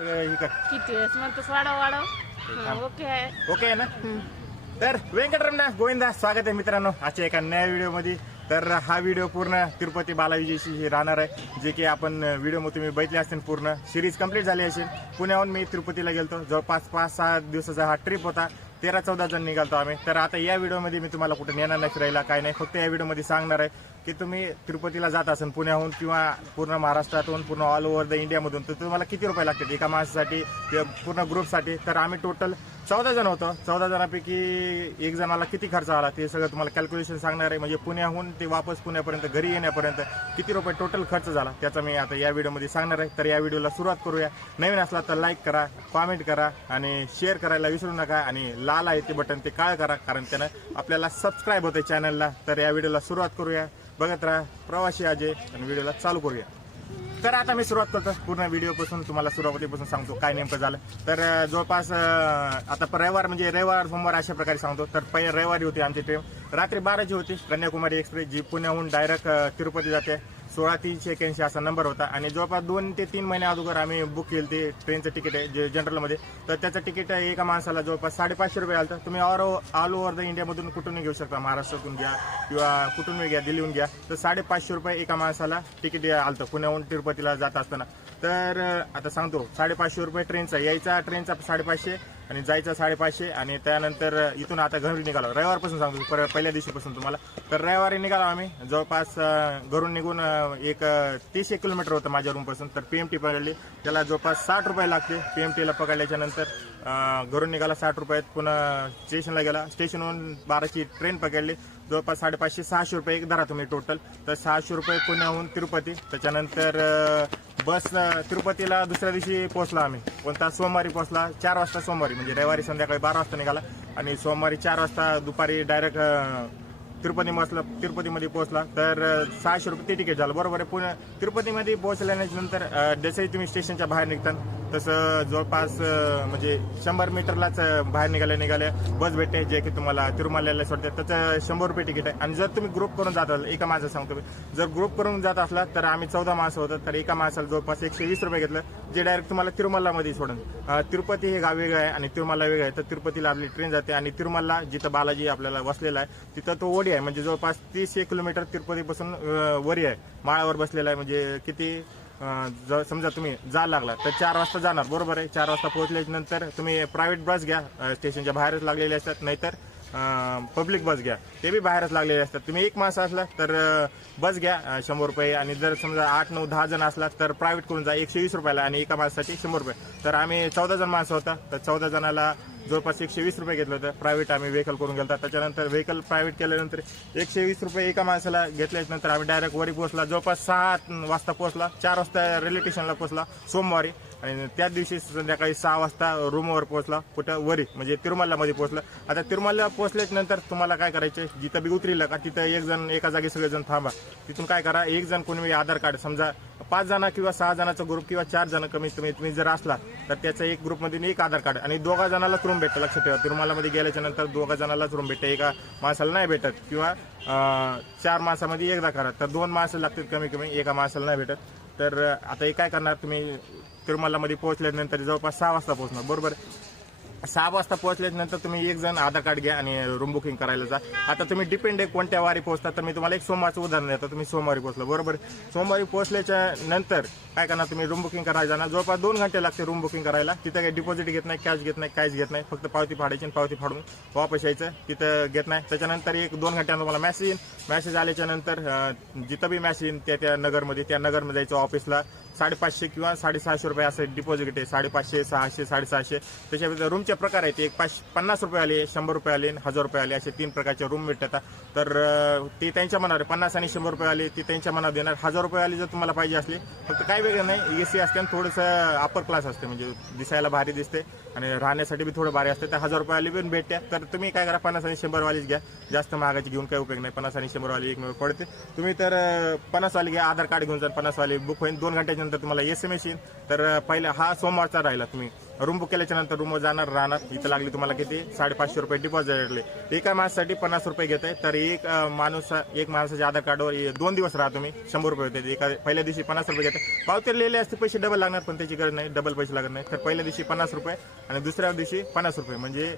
सगळं हे कर. किती वेळेस म्हणतोस वाढव. ओके आहे. ओके आहे ना. तर व्यंकटरमण गोविंदा, स्वागत आहे मित्रांनो आजच्या एका नव्या व्हिडिओमध्ये. तर हा व्हिडिओ पूर्ण तिरुपती बालाजीशी राहणार आहे, जे की आपण व्हिडिओमध्ये तुम्ही बघितले असतील. पूर्ण सिरीज कंप्लीट झाली असेल. पुण्याहून मी तिरुपतीला गेलतो. जवळपास 5-6 दिवसाचा हा ट्रिप होता. 13-14 जण निघालतो आम्ही. तर आता या व्हिडिओमध्ये मी तुम्हाला कुठे नेणार नाही फिरायला, काय नाही. फक्त या व्हिडिओमध्ये सांगणार आहे की तुम्ही तिरुपतीला जात असाल पुण्याहून किंवा पूर्ण महाराष्ट्रातून, पूर्ण ऑल ओव्हर द इंडियामधून, तर तुम्हाला किती रुपये लागतात एका माणसासाठी किंवा पूर्ण ग्रुपसाठी. तर आम्ही टोटल 14 जण होतो. 14 जणांपैकी एक जणाला किती खर्च आला ते सगळं तुम्हाला कॅल्क्युलेशन सांगणार आहे. म्हणजे पुण्याहून ते वापस पुण्यापर्यंत घरी येण्यापर्यंत किती रुपये टोटल खर्च झाला त्याचा मी आता या व्हिडिओमध्ये सांगणार आहे. तर या व्हिडिओला सुरुवात करूया. नवीन असला तर लाईक करा, कॉमेंट करा आणि शेअर करायला विसरू नका. आणि लाल आहे ते बटन ते काळ करा, कारण त्यानं आपल्याला सबस्क्राईब होते चॅनलला. तर या व्हिडिओला सुरुवात करूया. बघत राहा प्रवासी अजय आणि व्हिडिओला चालू करूया. तर आता मी सुरुवात करतो. पूर्ण व्हिडिओपासून तुम्हाला सुरुवातीपासून सांगतो काय नेमकं झालं. तर जवळपास आता रविवार म्हणजे रविवार सोमवार अशा प्रकारे सांगतो. तर पहिले रविवारी होती आमची ट्रेन, रात्री 12ची होती. कन्याकुमारी एक्सप्रेस, जी पुण्याहून डायरेक्ट तिरुपती जाते. 16-381 असा नंबर होता. आणि जवळपास 2 ते 3 महिन्या अगोदर आम्ही बुक केली ते ट्रेनचं तिकीट आहे जे जनरलमध्ये. तर त्याचं तिकीट एका माणसाला जवळपास 550 रुपये आलं. तुम्ही ऑल ओव्हर द इंडियामधून कुठूनही घेऊ शकता, महाराष्ट्रातून घ्या किंवा कुठूनही घ्या, दिल्लीहून घ्या. तर 550 रुपये एका माणसाला तिकीट आलं पुण्याहून तिरुपतीला जात असताना. तर आता सांगतो 550 रुपये ट्रेनचा, यायचा ट्रेनचा 550 आणि जायचा 550. आणि त्यानंतर इथून आता घरी निघालो. रविवारपासून सांगतो, पहिल्या दिवशीपासून तुम्हाला. तर रविवारी निघालो आम्ही. जवळपास घरून निघून एक 30 किलोमीटर होतं माझ्या रूमपासून. तर PMT पकडली, त्याला जवळपास 60 रुपये लागते. PMTला पकडल्याच्या नंतर घरून निघाला 60 रुपयात. पुन्हा स्टेशनला गेला. स्टेशनहून 12ची ट्रेन पकडली. जवळपास 550-600 रुपये एक धरा तुम्ही टोटल. तर 600 रुपये पुण्याहून तिरुपती. त्याच्यानंतर बस तिरुपतीला दुसऱ्या दिवशी पोहोचला आम्ही. कोणता सोमवारी पोहोचला 4 वाजता. सोमवारी म्हणजे रविवारी संध्याकाळी 12 वाजता निघाला आणि सोमवारी 4 वाजता दुपारी डायरेक्ट तिरुपतीमध्ये पोहोचला. तर 600 रुपये ते तिकीट झालं. बरोबर आहे. पुणे तिरुपतीमध्ये पोहोचल्यानंतर जसंही तुम्ही स्टेशनच्या बाहेर निघता तसं जवळपास म्हणजे 100 मीटरलाच बाहेर निघाल्या बस भेटते, जे की तुम्हाला तिरुमल्याला सोडते. त्याचं 100 रुपये तिकीट आहे. आणि जर तुम्ही ग्रुप करून जात असाल, एका माणसाला सांगतो मी, जर ग्रुप करून जात असला तर आम्ही 14 माणसं होतं. तर एका माणसाला जवळपास 120 रुपये घेतलं, जे डायरेक्ट तुम्हाला तिरुमलामध्ये सोडून. तिरुपती हे गाव वेगळं आहे आणि तिरुमला वेगळं आहे. तर तिरुपतीला आपली ट्रेन जाते आणि तिरुमला जिथं बालाजी आपल्याला बसलेला आहे तिथं तो ओढी आहे. म्हणजे जवळपास 30 किलोमीटर तिरुपतीपासून वरी आहे, माळावर बसलेला आहे. म्हणजे किती समजा तुम्ही जायला लागला तर 4 वाजता जाणार. बरोबर आहे. 4 वाजता पोहोचल्याच्या नंतर तुम्ही प्रायव्हेट बस घ्या, स्टेशनच्या बाहेरच लागलेले असतात. नाहीतर पब्लिक बस घ्या, ते बी बाहेरच लागलेले असतात. तुम्ही एक माणसं असला तर बस घ्या 100 रुपये. आणि जर समजा 8-9-10 जण असला तर प्रायव्हेट करून जा 120 रुपयाला आणि एका माणसासाठी 100 रुपये. तर आम्ही 14 जण माणसं होता. तर 14 जणाला जवळपास 120 रुपये घेतलं होतं. प्रायव्हेट आम्ही व्हेकल करून गेलो. त्याच्यानंतर व्हेकल प्रायव्हेट केल्यानंतर 120 रुपये एका माणसाला घेतल्यानंतर आम्ही डायरेक्ट वरी पोहोचला. जवळपास 6 वाजता पोहोचला. 4 वाजता रेल्वे स्टेशनला पोहोचला सोमवारी. आणि त्याच दिवशी संध्याकाळी 6 वाजता रूमवर पोहोचला. कुठं वरी म्हणजे तिरुमलामध्ये पोहोचला. आता तिरुमला पोहोचल्याच्या नंतर तुम्हाला काय करायचं, जिथं बी उतरिलं का तिथं एक जण एका जागी सगळेजण थांबा. तिथून काय करा, एक जण कोणी आधार कार्ड, समजा 5 जण किंवा 6 जणांचा ग्रुप किंवा 4 जण कमीत कमी तुम्ही जर असला तर त्याचा एक ग्रुपमध्ये एक आधार कार्ड. आणि 2 जणालाच रूम भेटतं. लक्षात ठेवा, तिरुमलामध्ये गेल्याच्या नंतर 2 जणालाच रूम भेटते, एका माणसाला नाही भेटत. किंवा 4 माणसामध्ये एकदा करा. तर 2 माणसं लागतात कमी कमी, एका माणसाला नाही भेटत. तर आता हे काय करणार, तुम्ही तिरुमलामध्ये पोहोचल्यानंतर जवळपास 6 वाजता पोहोचणार. बरोबर. 6 वाजता पोहोचल्यानंतर तुम्ही एक जण आधार कार्ड घ्या आणि रूम बुकिंग करायला जा. आता तुम्ही डिपेंड आहे कोणत्या वारी पोहोचता. तर मी तुम्हाला एक सोमवारचं उदाहरण देतो. तुम्ही सोमवारी पोहोचला. बरोबर. सोमवारी पोहोचल्याच्या नंतर काय करणार, तुम्ही रूम बुकिंग करायला जाणार. जवळपास 2 घंटे लागते रूम बुकिंग करायला. तिथं काही डिपॉझिट घेत नाही, कॅश घेत नाही, काहीच घेत नाही. फक्त पावती फाडायची आणि पावती फाडून वापस यायचं. तिथं घेत नाही. त्याच्यानंतर 1-2 घंट्यानं तुम्हाला मेसेज येईल. मेसेज आल्याच्या नंतर जिथं बी मेसेज येईल त्या नगरमध्ये जायचं ऑफिसला. 550 किंवा 650 रुपये असं डिपॉझिट आहे. 550, 600, 650. त्याच्या रूमचे प्रकार आहेत. एक 50 रुपये आले, 100 रुपये आले, 1000 रुपये आले, असे 3 प्रकारचे रूम भेटतात. तर ते त्यांच्या मनावर 50 आणि 100 रुपये आले ती त्यांच्या मनावर देणार. 1000 रुपये आले जर तुम्हाला पाहिजे असले, फक्त काही वेगळं नाही, AC असते आणि थोडंसं अपर क्लास असते, म्हणजे दिसायला भारी दिसते आणि राहण्यासाठी बी थोडं भारी असते. तर 1000 रुपये आली पण भेटते. तर तुम्ही काय करा, 50 आणि 100 वालीच घ्या. जास्त महागाची घेऊन काही उपयोग नाही. 50 आणि 100 वाली एकमेव पडते. तुम्ही तर 50 वाली घ्या, आधार कार्ड घेऊन जा. 50 वाली बुक होईल. 2 घंट्याच्या नंतर तुम्हाला SMS येईल. तर पहिला हा सोमवारचा राहिला. तुम्ही रूम बुक केल्याच्या नंतर रूमवर जाणार राहणार. इथं लागली तुम्हाला किती 550 रुपये डिपॉझिट. एका माणसासाठी 50 रुपये घेत आहे. तर एक माणसाच्या आधार कार्डवर 2 दिवस राहा तुम्ही, 100 रुपये होते. पहिल्या दिवशी 50 रुपये घेते. पावती लिहिले असते पैसे डबल लागणार, पण त्याची गरज नाही, डबल पैसे लागत नाही. तर पहिल्या दिवशी 50 रुपये आणि दुसऱ्या दिवशी 50 रुपये. म्हणजे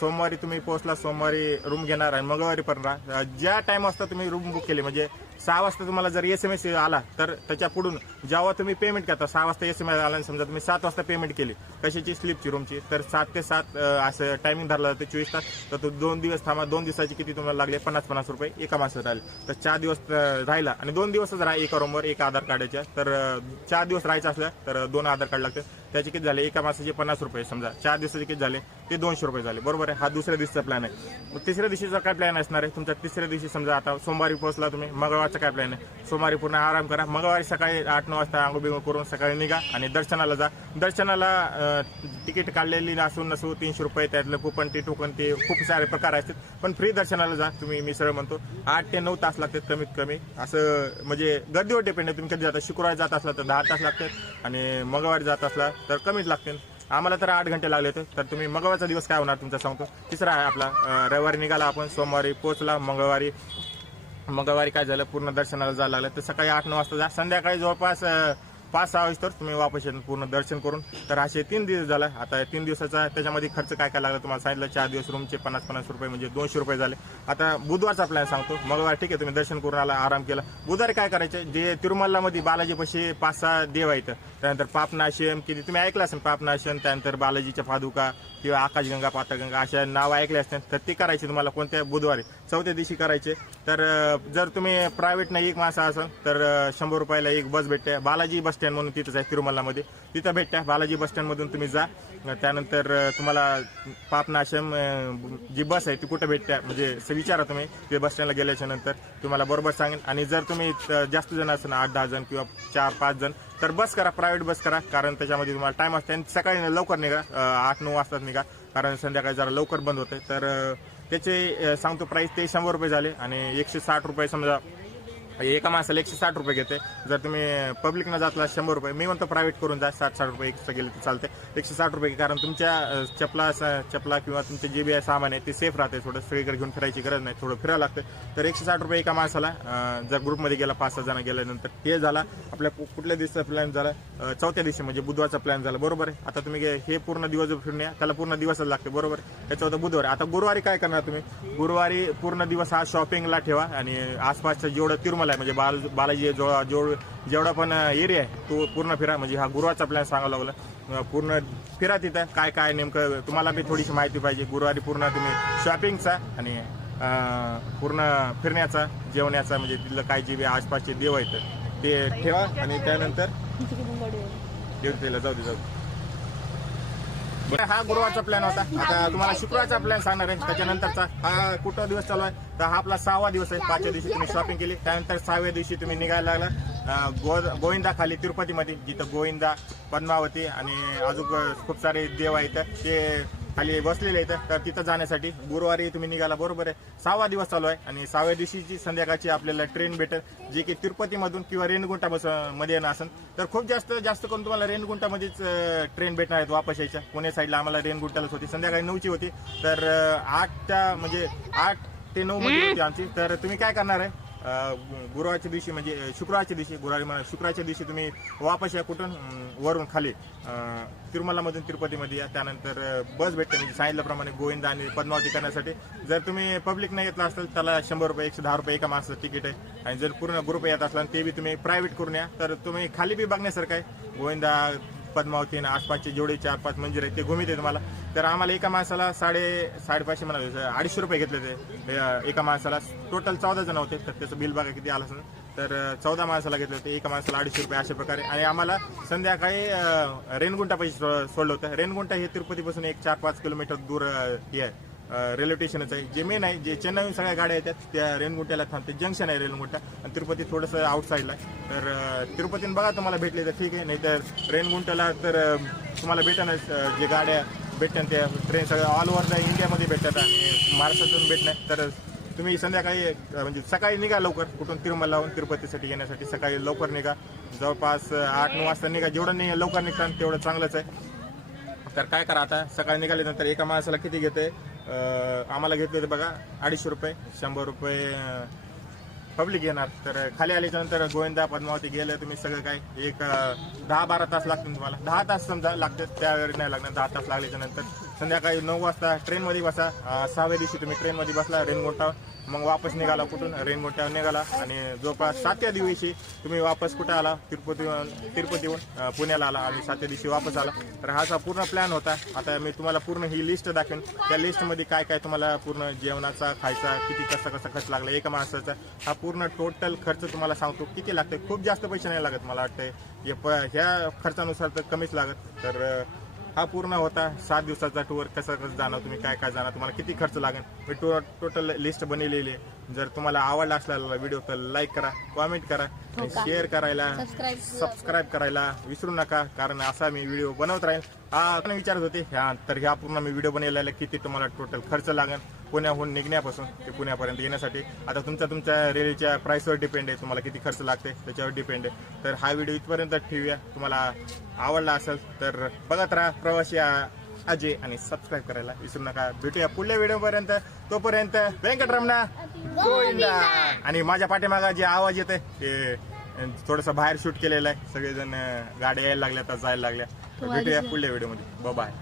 सोमवारी तुम्ही पोहोचला, सोमवारी रूम घेणार आणि मंगळवारी पण राहा. ज्या टाइम वाजता तुम्ही रूम बुक केली, म्हणजे 6 वाजता तुम्हाला जर SMS आला तर त्याच्या पुढून जेव्हा तुम्ही पेमेंट करता, 6 वाजता SMS आला आणि समजा तुम्ही 7 वाजता पेमेंट केली कशाची, स्लिपची, रूमची, तर 7 ते 7 असं टायमिंग धरला जाते 24 तास. तर तो 2 दिवस थांबा. 2 दिवसाची किती तुम्हाला लागले, 50 रुपये एका माणसाला राहिले. तर 4 दिवस राहिला आणि 2 दिवसच राहा एका रूमवर, एका आधार कार्डाच्या. तर 4 दिवस राहायचं असलं तर 2 आधार कार्ड लागते. त्याचे किती झाले, एका माणसाचे 50 रुपये. समजा 4 दिवसाचे किती झाले, ते 200 रुपये झाले. बरोबर आहे. हा दुसऱ्या दिवशीचा प्लॅन आहे. मग तिसऱ्या दिवशीचा काय प्लॅन असणार आहे तुमचा? तिसऱ्या दिवशी समजा आता सोमवारी पोहोचला तुम्ही, मंगळवारचा काय प्लॅन आहे? सोमवारी पूर्ण आराम करा. मंगळवारी सकाळी 8-9 वाजता आंघोळ बिंघोळ करून सकाळी निघा आणि दर्शनाला जा. दर्शनाला तिकीट काढलेली असू नसू 300 रुपये, त्यातलं कुपन ते टोकन ते खूप सारे प्रकार असतात. पण फ्री दर्शनाला जा तुम्ही. मी सरळ म्हणतो 8 ते 9 तास लागतात कमीत कमी. असं म्हणजे गर्दीवर डिपेंड आहे. तुम्ही कधी जाता, शुक्रवारी जात असला तर 10 तास लागतात आणि मंगळवारी जात असला तर कमीच लागतील. आम्हाला तर 8 घंटे लागले होते. तर तुम्ही मंगळवारचा दिवस काय होणार तुमचा सांगतो. तिसरा आहे आपला रविवारी निघाला आपण, सोमवारी पोहोचला, मंगळवारी काय झालं, पूर्ण दर्शनाला जायला लागलं तर सकाळी 8-9 वाजता जा. संध्याकाळी जवळपास 5-6 वाजता तुम्ही वापस येतात पूर्ण दर्शन करून. तर असे 3 दिवस झाला. आता 3 दिवसाचा त्याच्यामध्ये खर्च काय काय लागला तुम्हाला सांगितलं. 4 दिवस रूमचे 50 रुपये म्हणजे 200 रुपये झाले. आता बुधवारचा प्लॅन सांगतो. मंगळवार ठीक आहे, तुम्ही दर्शन करून आला, आराम केला. बुधवारी काय करायचं, जे तिरुमलामध्ये बालाजीपाशी 5-6 देव आहेत, त्यानंतर पापनाशम, की तुम्ही ऐकलं असेल पापनाशम, त्यानंतर बालाजीच्या पादुका किंवा आकाशगंगा, पाताळगंगा अशा नावं ऐकले असतील. तर ते करायचे तुम्हाला कोणत्या बुधवारी, 4थ्या दिवशी करायचे. तर जर तुम्ही प्रायव्हेट नाही एक माणसा असाल तर 100 रुपयाला एक बस भेटते. बालाजी बस स्टँड म्हणून तिथंच आहे तिरुमलामध्ये, तिथं भेटते. बालाजी बस स्टँडमधून तुम्ही जा. त्यानंतर तुम्हाला पापनाशम जी बस आहे ती कुठं भेटते म्हणजे विचारा तुम्ही. ते बस स्टँडला गेल्याच्या नंतर तुम्हाला बरोबर सांगेन. आणि जर तुम्ही जास्त जण असेल 8-10 जण किंवा 4-5 जण तर बस करा, प्रायव्हेट बस करा. कारण त्याच्यामध्ये तुम्हाला टाइम असते आणि सकाळी लवकर निघा, 8-9 वाजताच निघा, कारण संध्याकाळी जरा लवकर बंद होते. तर त्याचे सांगतो प्राईस ते 100 रुपये झाले आणि 160 रुपये समजा एका माणसाला 160 रुपये घेते. जर तुम्ही पब्लिकनं जातला 100 रुपये. मी म्हणतो प्रायव्हेट करून जा, 60 रुपये एक्स्ट्रा गेले तर चालते. 160 रुपये, कारण तुमच्या चपला किंवा तुमचे जे बी सामान आहे ते सेफ राहते. थोडं सगळीकडे घेऊन फिरायची गरज नाही, थोडं फिरावं लागतं. तर 160 रुपये एका माणसाला. जर ग्रुपमध्ये गेला 5-6 जण गेल्यानंतर. हे झाला आपल्या कुठल्या दिवसाचा प्लॅन झाला, 4थ्या दिवशी म्हणजे बुधवारचा प्लॅन झाला. बरोबर आहे. आता तुम्ही हे पूर्ण दिवस फिरून या, त्याला पूर्ण दिवसच लागते. बरोबर. त्याच्या होतं बुधवार. आता गुरुवारी काय करणार तुम्ही, गुरुवारी पूर्ण दिवस हा शॉपिंगला ठेवा आणि आसपासचं जेवढं तिरुमला आहे म्हणजे बालाजी जेवढा पण एरिया आहे तो पूर्ण फिरा. म्हणजे हा गुरुवारचा प्लॅन सांगावं लागला. पूर्ण फिरा तिथं. काय काय नेमकं तुम्हाला बी थोडीशी माहिती पाहिजे. गुरुवारी पूर्ण तुम्ही शॉपिंगचा आणि पूर्ण फिरण्याचा, जेवण्याचा, म्हणजे तिथलं काय जे बी आसपासचे देव आहेत ते ठेवा. आणि त्यानंतर जाऊ दे. हा गुरुवारचा प्लॅन होता. आता तुम्हाला शुक्रवारचा प्लॅन सांगणार आहे. त्याच्यानंतरचा हा कुठला दिवस चालू आहे, तर हा आपला 6वा दिवस आहे. 5व्या दिवशी तुम्ही शॉपिंग केली, त्यानंतर 6व्या दिवशी तुम्ही निघायला लागला गोविंदा खाली तिरुपतीमध्ये, जिथं गोविंदा, पद्मावती आणि अजून खूप सारे देव आहेत ते खाली बसलेले आहेत. तर तिथं जाण्यासाठी गुरुवारी तुम्ही निघाला. बरोबर आहे. 6वा दिवस चालू आहे आणि 6व्या दिवशीची संध्याकाळची आपल्याला ट्रेन भेटेल, जे की तिरुपतीमधून किंवा रेणगुंटा मध्ये येणं तर खूप जास्त करून तुम्हाला रेणगुंटामध्येच ट्रेन भेटणार आहेत वापस यायच्या. पुणे साईडला आम्हाला रेणगुंटालाच होती, संध्याकाळी 9ची होती. तर 8 ते 9 मध्ये होती आमची. तर तुम्ही काय करणार आहे, गुरुवारच्या दिवशी म्हणजे शुक्रवारच्या दिवशी, शुक्रवारच्या दिवशी तुम्ही वापस या. कुठून, वरून खाली तिरुमलामधून तिरुपतीमध्ये या. त्यानंतर बस भेटते म्हणजे सांगितल्याप्रमाणे गोविंदा आणि पद्मावती करण्यासाठी. जर तुम्ही पब्लिक नाही येतला असेल त्याला 100 रुपये, 110 रुपये एका माणसाचं तिकीट आहे. आणि जर पूर्ण ग्रुप येत असला ते बी तुम्ही प्रायव्हेट करून या. तर तुम्ही खाली बी बघण्यासारखं आहे. गोविंदा, पद्मावती आणि आसपासचे जेवढे 4-5 मंदिर आहेत ते घुमित आहे तुम्हाला. तर आम्हाला एका माणसाला 550 म्हणाले, 250 रुपये घेतले ते एका माणसाला. टोटल 14 जण होते. तर त्याचं बिल बघा किती आलं असेल. तर 14 माणसाला घेतले होते, एका माणसाला 250 रुपये अशा प्रकारे. आणि आम्हाला संध्याकाळी रेणगुंटा पैसे सोडलं होतं. रेणगुंटा हे तिरुपतीपासून 1-4-5 किलोमीटर दूर हे आहे, रेल्वे स्टेशनच आहे. जे मेन आहे, जे चेन्नईहून सगळ्या गाड्या येतात त्या रेणगुंट्याला थांबते. जंक्शन आहे रेणगुंटा आणि तिरुपती थोडंसं आउटसाईडला आहे. तर तिरुपतीने बघा तुम्हाला भेटले तर ठीक आहे, नाही तर रेणगुंट्याला तर तुम्हाला भेटणार जे गाड्या भेटतात त्या ट्रेन सगळ्या ऑल ओव्हर इंडियामध्ये भेटतात आणि महाराष्ट्रातून भेटणार. तर तुम्ही संध्याकाळी म्हणजे सकाळी निघा लवकर, कुठून तिरुमलाहून तिरुपतीसाठी येण्यासाठी सकाळी लवकर निघा. जवळपास 8-9 वाजता निघा. जेवढं लवकर निघतात तेवढं चांगलंच आहे. तर काय करा, आता सकाळी निघाल्यानंतर एका माणसाला किती घेते, आम्हाला घेतले ते बघा 250 रुपये, 100 रुपये पब्लिक घेणार. तर खाली आल्याच्या नंतर गोविंदा पद्मावती गेलं तुम्ही सगळं काय एक 10-12 तास लागतील तुम्हाला. 10 तास समजा लागतात, त्यावेळी नाही लागणार. 10 तास लागल्याच्या नंतर संध्याकाळी 9 वाजता ट्रेनमध्ये बसा. 6व्या दिवशी तुम्ही ट्रेनमध्ये बसला रेनगोटा, मग वापस निघाला. कुठून रेनगोट्यावर निघाला आणि जवळपास 7व्या दिवशी तुम्ही वापस कुठे आला, तिरुपतीहून पुण्याला आला आणि 7व्या दिवशी वापस आला. तर हा पूर्ण प्लॅन होता. आता मी तुम्हाला पूर्ण ही लिस्ट दाखवेन. त्या लिस्टमध्ये काय काय तुम्हाला पूर्ण जेवणाचा, खायचा, किती कसा खर्च लागला एका माणसाचा, हा पूर्ण टोटल खर्च तुम्हाला सांगतो किती लागते. खूप जास्त पैसे नाही लागत मला वाटतंय, ह्या खर्चानुसार तर कमीच लागत. तर हा पूर्ण होता 7 दिवसाचा टूर. कसं जाणार तुम्ही, काय काय जाणार, तुम्हाला किती खर्च लागेल, मी टोटल लिस्ट बनवलेली आहे. जर तुम्हाला आवडला असलेला व्हिडिओ तर लाईक करा, कॉमेंट करा, शेअर करायला, सबस्क्राईब करायला विसरू नका, कारण असा मी व्हिडिओ बनवत राहील. हा विचारत होते तर ह्या पूर्ण मी व्हिडिओ बनवलेला किती तुम्हाला टोटल खर्च लागेल पुण्याहून निघण्यापासून ते पुण्यापर्यंत येण्यासाठी. आता तुमच्या रेल्वेच्या प्राइसवर डिपेंड आहे, तुम्हाला किती खर्च लागते त्याच्यावर डिपेंड आहे. तर हा व्हिडिओ इथपर्यंत ठेवूया. तुम्हाला आवडला असेल तर बघत राहा प्रवासी अजय आणि सबस्क्राईब करायला विसरू नका. भेटूया पुढल्या व्हिडिओपर्यंत. तोपर्यंत व्यंकटरमणा गोविंदा. आणि माझ्या पाठीमागा जे आवाज येते ते थोडंसं बाहेर शूट केलेलं आहे. सगळेजण गाड्या यायला लागल्या तर जायला लागल्या. भेटूया पुढल्या व्हिडिओमध्ये. बाय.